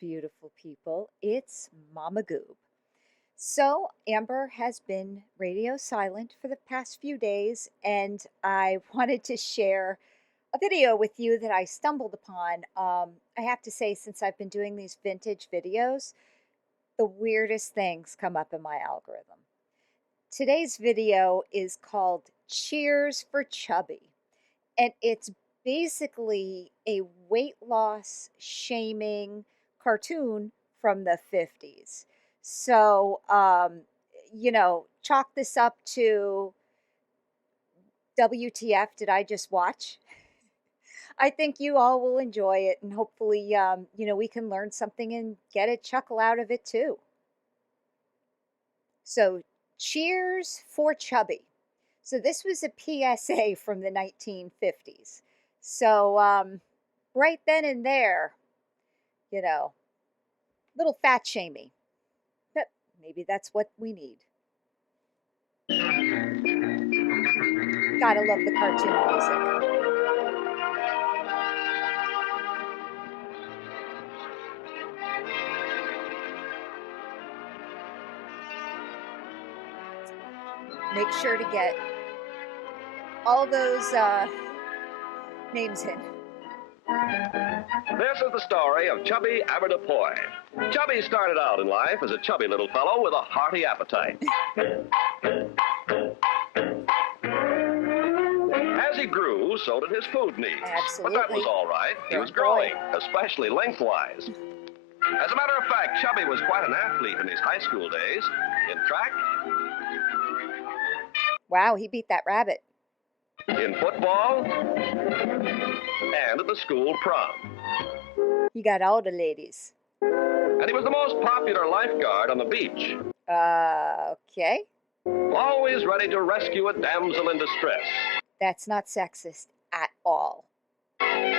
beautiful people. It's Mama Goob. So, Amber has been radio silent for the past few days, and I wanted to share a video with you that I stumbled upon. I have to say, since I've been doing these vintage videos, the weirdest things come up in my algorithm. Today's video is called Cheers for Chubby, and it's basically a weight loss shaming cartoon from the 50s. So, chalk this up to WTF, did I just watch? I think you all will enjoy it, and hopefully, we can learn something and get a chuckle out of it too. So, cheers for Chubby. So this was a PSA from the 1950s. So right then and there, little fat shaming. But maybe that's what we need. Gotta love the cartoon music. Make sure to get all those names in. This is the story of Chubby Aberdapoy. Chubby started out in life as a chubby little fellow with a hearty appetite. As he grew, so did his food needs. Absolutely. But that was all right. He was growing, especially lengthwise. As a matter of fact, Chubby was quite an athlete in his high school days. In track. Wow, he beat that rabbit. In football. And at the school prom. He got all the ladies. And he was the most popular lifeguard on the beach. Okay. Always ready to rescue a damsel in distress. That's not sexist at all. And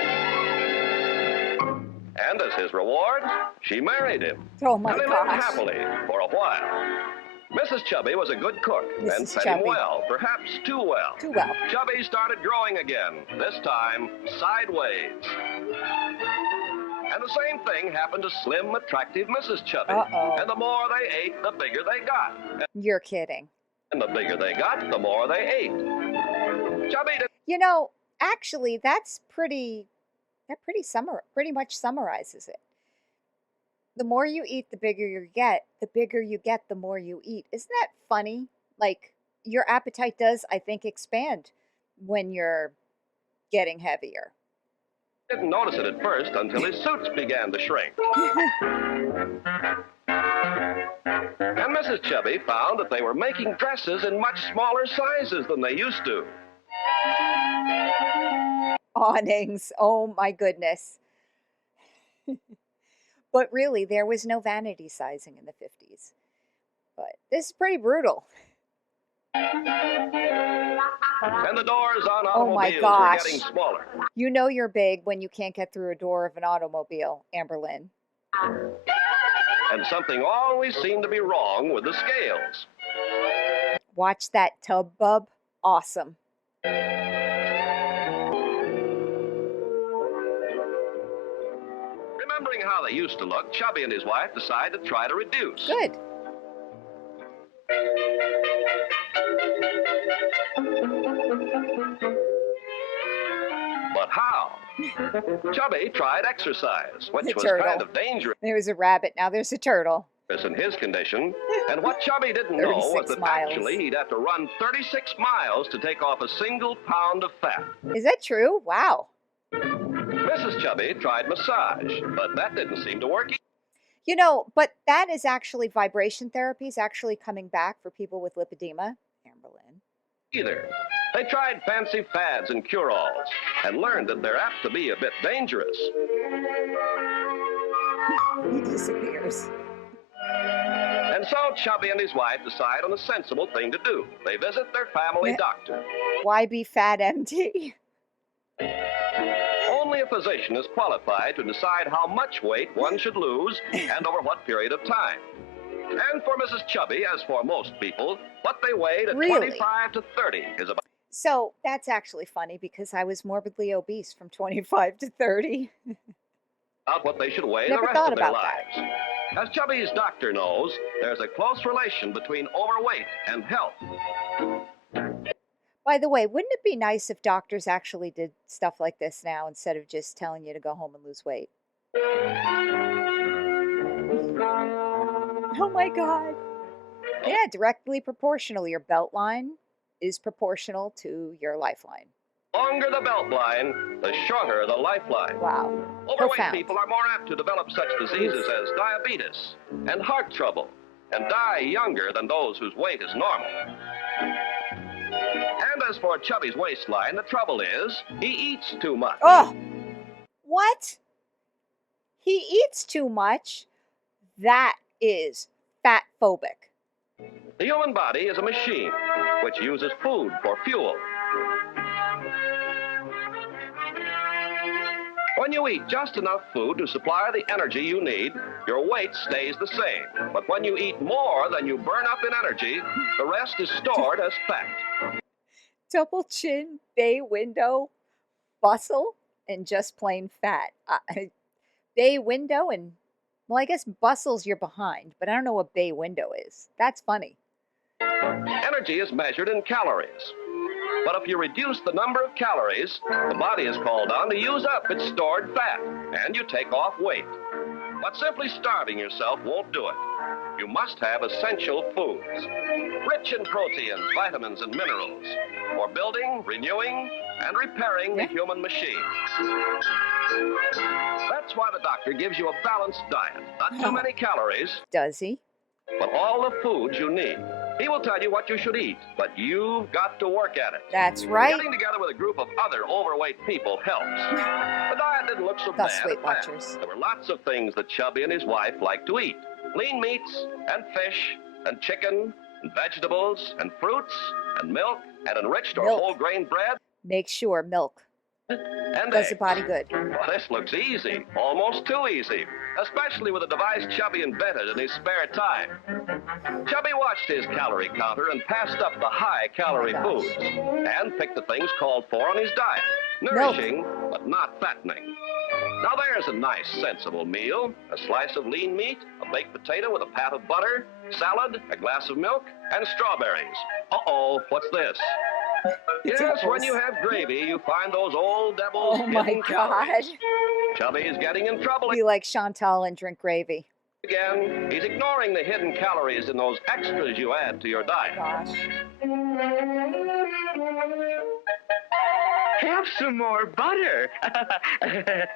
as his reward, she married him. Oh my gosh. And they lived gosh. happily for a while. Mrs. Chubby was a good cook and fed him well, perhaps too well. Too well. Chubby started growing again, this time sideways. And the same thing happened to slim, attractive Mrs. Chubby. Uh-oh. And the more they ate, the bigger they got. You're kidding. And the bigger they got, the more they ate. Chubby did. Actually, that pretty much summarizes it. The more you eat, the bigger you get. The bigger you get, the more you eat. Isn't that funny? Like, your appetite does, I think, expand when you're getting heavier. Didn't notice it at first until his suits began to shrink. And Mrs. Chubby found that they were making dresses in much smaller sizes than they used to. Awnings. Oh, my goodness. But really, there was no vanity sizing in the 50s. But this is pretty brutal. And the doors on Oh my automobiles gosh. were getting smaller. You know you're big when you can't get through a door of an automobile, Amberlynn. And something always seemed to be wrong with the scales. Watch that tub bub. Awesome. Remembering how they used to look, Chubby and his wife decided to try to reduce. Good. But how? Chubby tried exercise, which The was turtle. kind of dangerous There was a rabbit. Now there's a turtle. in his condition. And what Chubby didn't know was 36 that miles. actually he'd have to run 36 miles to take off a single pound of fat. Is that true? Wow. Mrs. Chubby tried massage, but that didn't seem to work But that is actually vibration therapy is actually coming back for people with lipedema. Amberlynn. either. They tried fancy fads and cure-alls and learned that they're apt to be a bit dangerous. He disappears. And so Chubby and his wife decide on a sensible thing to do. They visit their family doctor. Why be fat empty? Only a physician is qualified to decide how much weight one should lose and over what period of time. And for Mrs. Chubby, as for most people, what they weighed at Really? 25 to 30 is about... So that's actually funny because I was morbidly obese from 25 to 30. about what they should weigh the Never rest thought of their about that. lives. As Chubby's doctor knows, there's a close relation between overweight and health. By the way, wouldn't it be nice if doctors actually did stuff like this now instead of just telling you to go home and lose weight? Oh my God. Yeah, directly proportional. Your belt line is proportional to your lifeline. The longer the belt line, the shorter the lifeline. Wow. Overweight Profound. people are more apt to develop such diseases as diabetes and heart trouble and die younger than those whose weight is normal. And as for Chubby's waistline, the trouble is he eats too much. Oh, what? He eats too much? That is fat phobic. The human body is a machine which uses food for fuel. When you eat just enough food to supply the energy you need, your weight stays the same. But when you eat more than you burn up in energy, the rest is stored as fat. Double chin, bay window, bustle, and just plain fat. Bay window and, well, I guess bustle's you're behind, but I don't know what bay window is. That's funny. Energy is measured in calories. But if you reduce the number of calories, the body is called on to use up its stored fat, and you take off weight. But simply starving yourself won't do it. You must have essential foods, rich in proteins, vitamins, and minerals, for building, renewing, and repairing the human machine. That's why the doctor gives you a balanced diet. Not too many calories, Does he? but all the foods you need. He will tell you what you should eat, but you've got to work at it. That's right. Getting together with a group of other overweight people helps. The diet didn't look so Thus, bad. Weight at that. Watchers. There were lots of things that Chubby and his wife liked to eat. Lean meats and fish and chicken and vegetables and fruits and milk and enriched or Milk. whole grain bread Make sure milk and does eggs. the body good. Well, this looks easy, almost too easy, especially with a device Chubby invented in his spare time. Chubby watched his calorie counter and passed up the high-calorie Oh my gosh. foods and picked the things called for on his diet. Nourishing, but not fattening. Now there's a nice, sensible meal. A slice of lean meat, a baked potato with a pat of butter, salad, a glass of milk, and strawberries. Uh-oh, what's this? Yes, when Devils. you have gravy, you find those old devils Oh my hidden God. calories. Chubby's getting in trouble Be like Chantal and drink gravy. again. He's ignoring the hidden calories in those extras you add to your diet. Gosh. Have some more butter.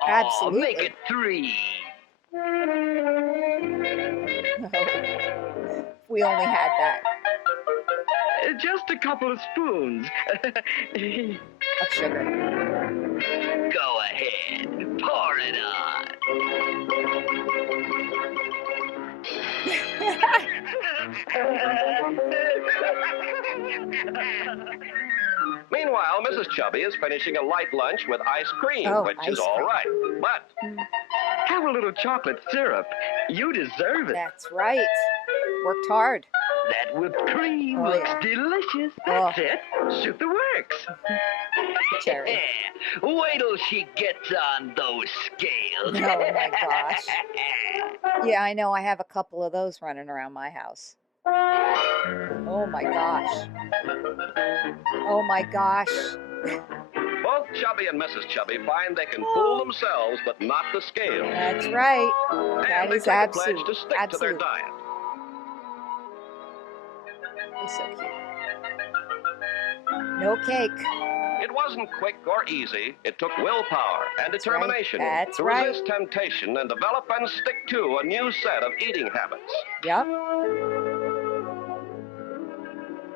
Absolutely. Make it 3. We only had that Just a couple of spoons. of sugar. Go ahead. Pour it on. Meanwhile, Mrs. Chubby is finishing a light lunch with ice cream, Oh, which ice is all cream. right. But Have a little chocolate syrup. You deserve it. That's right. Worked hard. That whipped cream Oh, looks yeah. delicious. Oh. That's it. Shoot the works. Cherry. Wait till she gets on those scales. Oh, my gosh. Yeah, I know. I have a couple of those running around my house. Oh my gosh. Oh my gosh. both Chubby and Mrs. Chubby find they can fool themselves, but not the scale. That's right. That And they is take a pledge absolute. to stick to their Absolutely. diet. He's so cute. No cake. It wasn't quick or easy. It took willpower and determination That's to right. resist temptation and develop and stick to a new set of eating habits. Yep.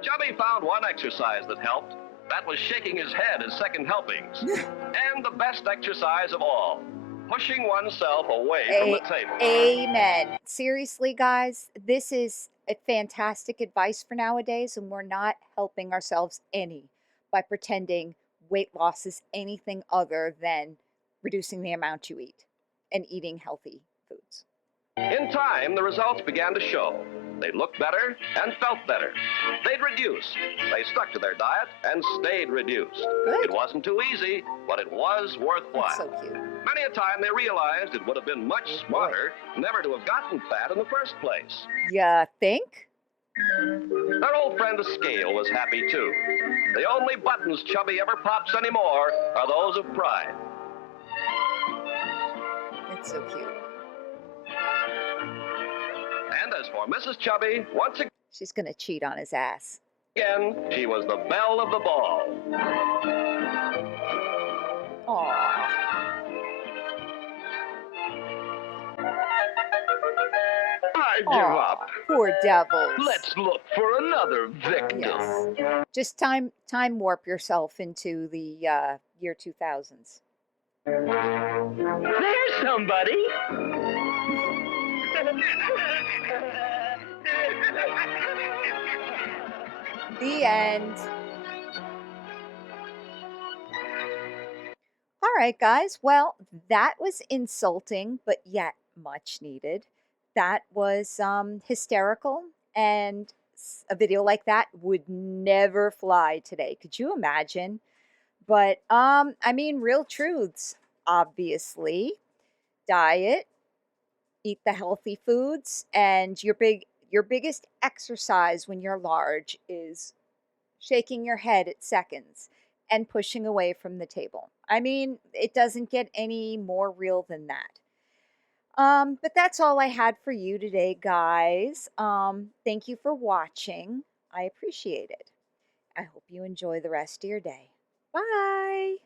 Chubby found one exercise that helped. That was shaking his head as second helpings. And the best exercise of all, pushing oneself away from the table. Amen. Seriously, guys, this is a fantastic advice for nowadays, and we're not helping ourselves any by pretending weight loss is anything other than reducing the amount you eat and eating healthy foods. In time, the results began to show. They looked better and felt better. They'd reduced. They stuck to their diet and stayed reduced. Good. It wasn't too easy, but it was worthwhile. That's so cute. Many a time they realized it would have been much smarter never to have gotten fat in the first place. You think? Their old friend the scale was happy too. The only buttons Chubby ever pops anymore are those of pride. It's so cute. And as for Mrs. Chubby, once She's going to cheat on his ass. again, she was the belle of the ball. Aww. I give Aw, up. poor devils. Let's look for another victim. Yes. Just time warp yourself into the year 2000s. There's somebody. The end. All right, guys. Well, that was insulting, but yet much needed. That was hysterical, and a video like that would never fly today. Could you imagine? But I mean, real truths, obviously. Diet, eat the healthy foods, and your biggest exercise when you're large is shaking your head at seconds and pushing away from the table. I mean, it doesn't get any more real than that. But that's all I had for you today, guys. Thank you for watching. I appreciate it. I hope you enjoy the rest of your day. Bye.